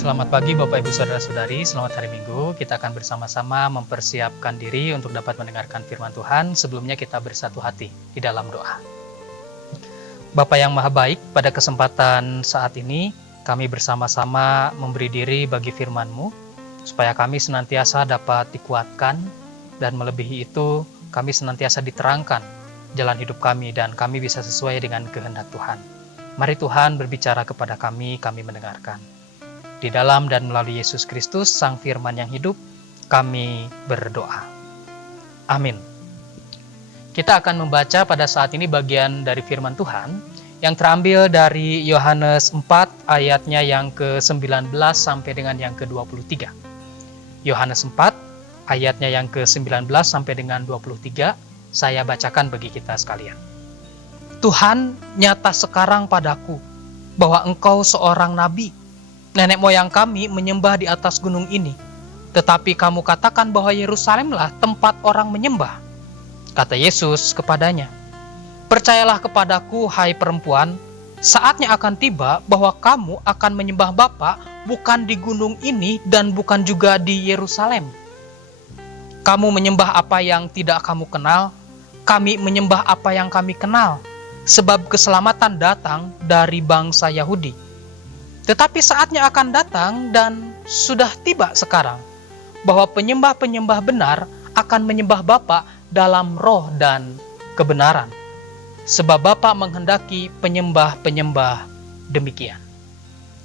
Selamat pagi Bapak Ibu Saudara-saudari, selamat hari Minggu. Kita akan bersama-sama mempersiapkan diri untuk dapat mendengarkan firman Tuhan. Sebelumnya kita bersatu hati di dalam doa. Bapa yang Maha Baik, pada kesempatan saat ini kami bersama-sama memberi diri bagi firman-Mu, supaya kami senantiasa dapat dikuatkan, dan melebihi itu kami senantiasa diterangkan jalan hidup kami dan kami bisa sesuai dengan kehendak Tuhan. Mari Tuhan berbicara kepada kami mendengarkan. Di dalam dan melalui Yesus Kristus, Sang Firman yang hidup, kami berdoa. Amin. Kita akan membaca pada saat ini bagian dari firman Tuhan yang terambil dari Yohanes 4 ayatnya yang ke-19 sampai dengan yang ke-23. Yohanes 4 ayatnya yang ke-19 sampai dengan 23, saya bacakan bagi kita sekalian. Tuhan, nyata sekarang padaku bahwa Engkau seorang nabi. Nenek moyang kami menyembah di atas gunung ini, tetapi kamu katakan bahwa Yerusalemlah tempat orang menyembah. Kata Yesus kepadanya, percayalah kepadaku, hai perempuan, saatnya akan tiba bahwa kamu akan menyembah Bapa bukan di gunung ini dan bukan juga di Yerusalem. Kamu menyembah apa yang tidak kamu kenal, kami menyembah apa yang kami kenal, sebab keselamatan datang dari bangsa Yahudi. Tetapi saatnya akan datang dan sudah tiba sekarang, bahwa penyembah-penyembah benar akan menyembah Bapa dalam roh dan kebenaran. Sebab Bapa menghendaki penyembah-penyembah demikian.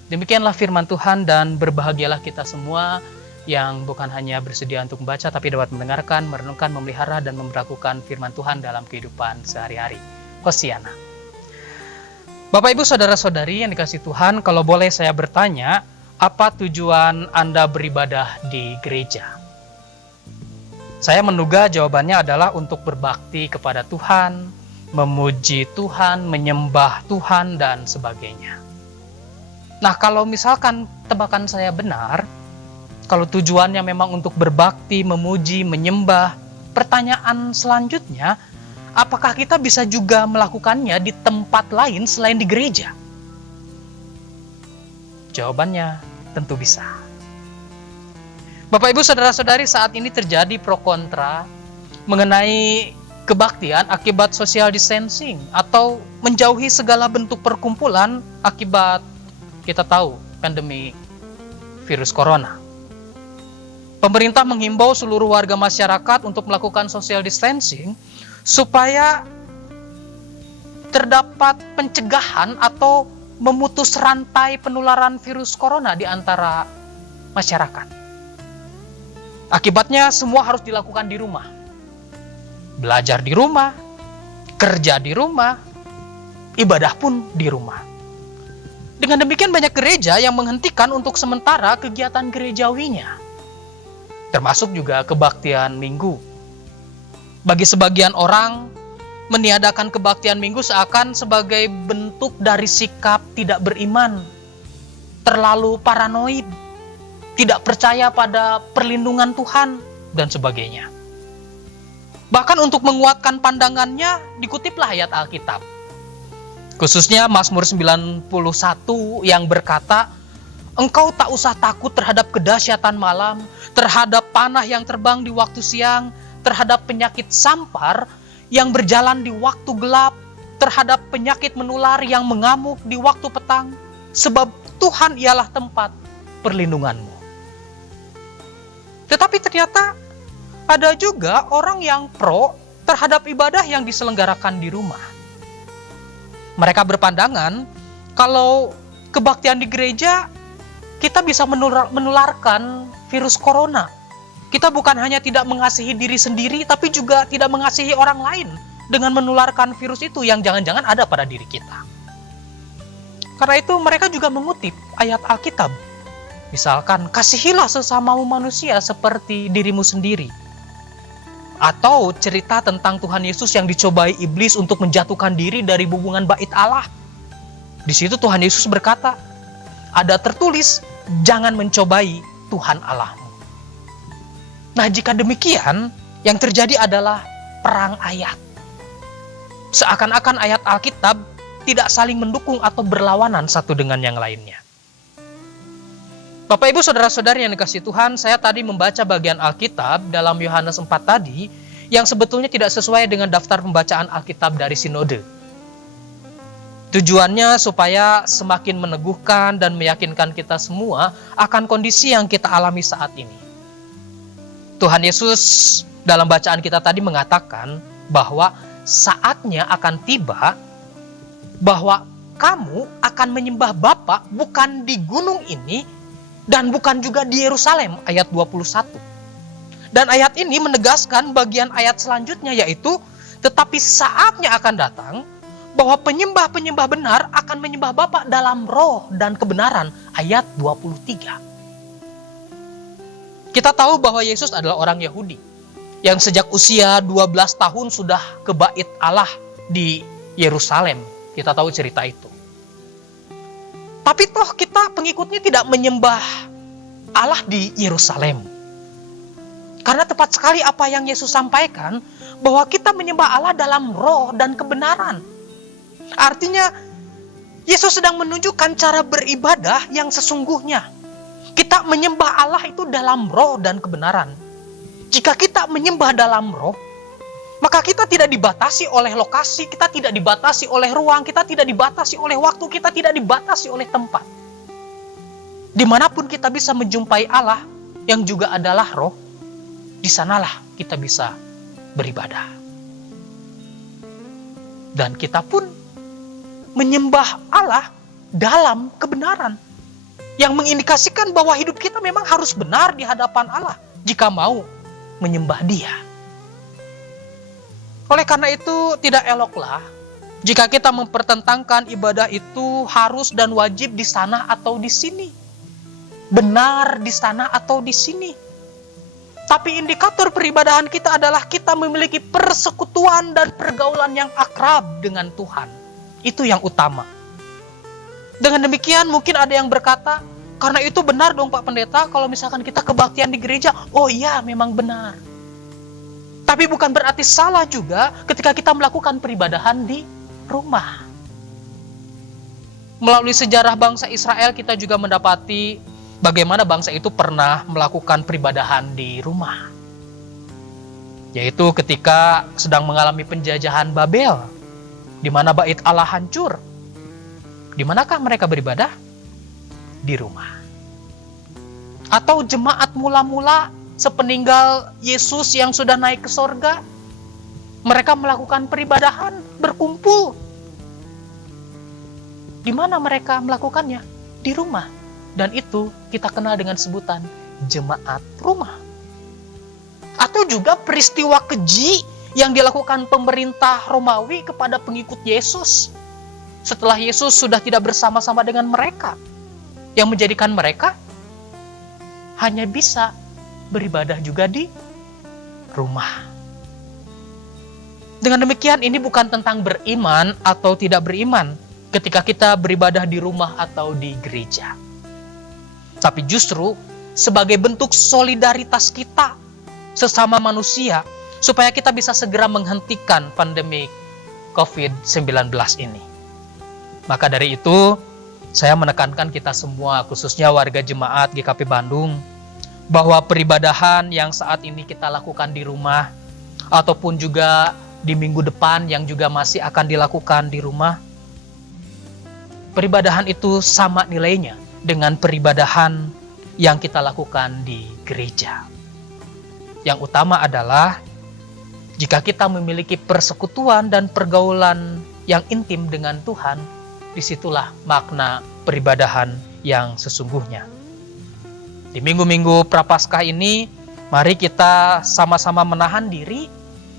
Demikianlah firman Tuhan, dan berbahagialah kita semua yang bukan hanya bersedia untuk membaca, tapi dapat mendengarkan, merenungkan, memelihara, dan memberlakukan firman Tuhan dalam kehidupan sehari-hari. Hosiana. Bapak Ibu Saudara-saudari yang dikasihi Tuhan, kalau boleh saya bertanya, apa tujuan Anda beribadah di gereja? Saya menduga jawabannya adalah untuk berbakti kepada Tuhan, memuji Tuhan, menyembah Tuhan, dan sebagainya. Nah, kalau misalkan tebakan saya benar, kalau tujuannya memang untuk berbakti, memuji, menyembah, pertanyaan selanjutnya, apakah kita bisa juga melakukannya di tempat lain selain di gereja? Jawabannya tentu bisa. Bapak Ibu Saudara-saudari, saat ini terjadi pro kontra mengenai kebaktian akibat social distancing atau menjauhi segala bentuk perkumpulan akibat kita tahu pandemi virus corona. Pemerintah menghimbau seluruh warga masyarakat untuk melakukan social distancing supaya terdapat pencegahan atau memutus rantai penularan virus corona di antara masyarakat. Akibatnya semua harus dilakukan di rumah. Belajar di rumah, kerja di rumah, ibadah pun di rumah. Dengan demikian banyak gereja yang menghentikan untuk sementara kegiatan gerejawinya, termasuk juga kebaktian minggu. Bagi sebagian orang, meniadakan kebaktian minggu seakan sebagai bentuk dari sikap tidak beriman, terlalu paranoid, tidak percaya pada perlindungan Tuhan, dan sebagainya. Bahkan untuk menguatkan pandangannya, dikutiplah ayat Alkitab. Khususnya Mazmur 91 yang berkata, engkau tak usah takut terhadap kedahsyatan malam, terhadap panah yang terbang di waktu siang, terhadap penyakit sampar yang berjalan di waktu gelap, terhadap penyakit menular yang mengamuk di waktu petang, sebab Tuhan ialah tempat perlindunganmu. Tetapi ternyata ada juga orang yang pro terhadap ibadah yang diselenggarakan di rumah. Mereka berpandangan kalau kebaktian di gereja kita bisa menularkan virus corona. Kita bukan hanya tidak mengasihi diri sendiri, tapi juga tidak mengasihi orang lain dengan menularkan virus itu yang jangan-jangan ada pada diri kita. Karena itu mereka juga mengutip ayat Alkitab. Misalkan, kasihilah sesamamu manusia seperti dirimu sendiri. Atau cerita tentang Tuhan Yesus yang dicobai iblis untuk menjatuhkan diri dari hubungan bait Allah. Di situ Tuhan Yesus berkata, ada tertulis, jangan mencobai Tuhan Allahmu. Nah, jika demikian, yang terjadi adalah perang ayat. Seakan-akan ayat Alkitab tidak saling mendukung atau berlawanan satu dengan yang lainnya. Bapak Ibu Saudara-saudari yang dikasihi Tuhan, saya tadi membaca bagian Alkitab dalam Yohanes 4 tadi yang sebetulnya tidak sesuai dengan daftar pembacaan Alkitab dari sinode. Tujuannya supaya semakin meneguhkan dan meyakinkan kita semua akan kondisi yang kita alami saat ini. Tuhan Yesus dalam bacaan kita tadi mengatakan bahwa saatnya akan tiba bahwa kamu akan menyembah Bapa bukan di gunung ini dan bukan juga di Yerusalem, ayat 21. Dan ayat ini menegaskan bagian ayat selanjutnya, yaitu tetapi saatnya akan datang bahwa penyembah-penyembah benar akan menyembah Bapa dalam roh dan kebenaran, ayat 23. Kita tahu bahwa Yesus adalah orang Yahudi yang sejak usia 12 tahun sudah ke bait Allah di Yerusalem. Kita tahu cerita itu. Tapi toh kita pengikutnya tidak menyembah Allah di Yerusalem. Karena tepat sekali apa yang Yesus sampaikan, bahwa kita menyembah Allah dalam roh dan kebenaran. Artinya, Yesus sedang menunjukkan cara beribadah yang sesungguhnya. Kita menyembah Allah itu dalam roh dan kebenaran. Jika kita menyembah dalam roh, maka kita tidak dibatasi oleh lokasi, kita tidak dibatasi oleh ruang, kita tidak dibatasi oleh waktu, kita tidak dibatasi oleh tempat. Dimanapun kita bisa menjumpai Allah yang juga adalah roh, di sanalah kita bisa beribadah. Dan kita pun menyembah Allah dalam kebenaran, yang mengindikasikan bahwa hidup kita memang harus benar di hadapan Allah jika mau menyembah Dia. Oleh karena itu, tidak eloklah jika kita mempertentangkan ibadah itu harus dan wajib di sana atau di sini, benar di sana atau di sini. Tapi indikator peribadahan kita adalah kita memiliki persekutuan dan pergaulan yang akrab dengan Tuhan. Itu yang utama. Dengan demikian mungkin ada yang berkata, karena itu benar dong Pak Pendeta, kalau misalkan kita kebaktian di gereja, oh iya memang benar. Tapi bukan berarti salah juga ketika kita melakukan peribadahan di rumah. Melalui sejarah bangsa Israel kita juga mendapati bagaimana bangsa itu pernah melakukan peribadahan di rumah. Yaitu ketika sedang mengalami penjajahan Babel, di mana bait Allah hancur. Di manakah mereka beribadah? Di rumah. Atau jemaat mula-mula sepeninggal Yesus yang sudah naik ke sorga, mereka melakukan peribadahan, berkumpul. Di mana mereka melakukannya? Di rumah. Dan itu kita kenal dengan sebutan jemaat rumah. Atau juga peristiwa keji yang dilakukan pemerintah Romawi kepada pengikut Yesus setelah Yesus sudah tidak bersama-sama dengan mereka, yang menjadikan mereka hanya bisa beribadah juga di rumah. Dengan demikian, ini bukan tentang beriman atau tidak beriman ketika kita beribadah di rumah atau di gereja, tapi justru sebagai bentuk solidaritas kita sesama manusia supaya kita bisa segera menghentikan pandemi COVID-19 ini. Maka dari itu, saya menekankan kita semua, khususnya warga jemaat GKP Bandung, bahwa peribadahan yang saat ini kita lakukan di rumah, ataupun juga di minggu depan yang juga masih akan dilakukan di rumah, peribadahan itu sama nilainya dengan peribadahan yang kita lakukan di gereja. Yang utama adalah, jika kita memiliki persekutuan dan pergaulan yang intim dengan Tuhan, disitulah makna peribadahan yang sesungguhnya. Di minggu-minggu Prapaskah ini, mari kita sama-sama menahan diri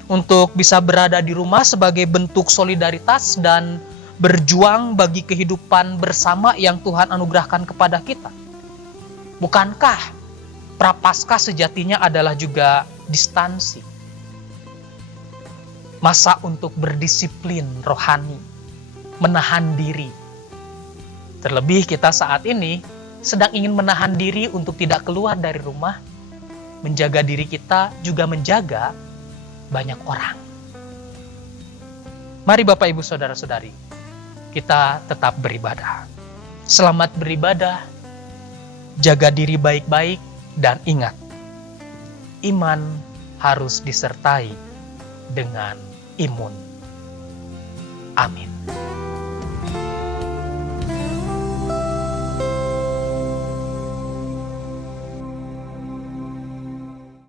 untuk bisa berada di rumah sebagai bentuk solidaritas dan berjuang bagi kehidupan bersama yang Tuhan anugerahkan kepada kita. Bukankah Prapaskah sejatinya adalah juga distansi? Masa untuk berdisiplin rohani, menahan diri. Terlebih kita saat ini sedang ingin menahan diri untuk tidak keluar dari rumah, menjaga diri kita juga menjaga banyak orang. Mari Bapak Ibu Saudara-saudari, kita tetap beribadah. Selamat beribadah Jaga diri baik-baik dan ingat, iman harus disertai dengan imun. Amin.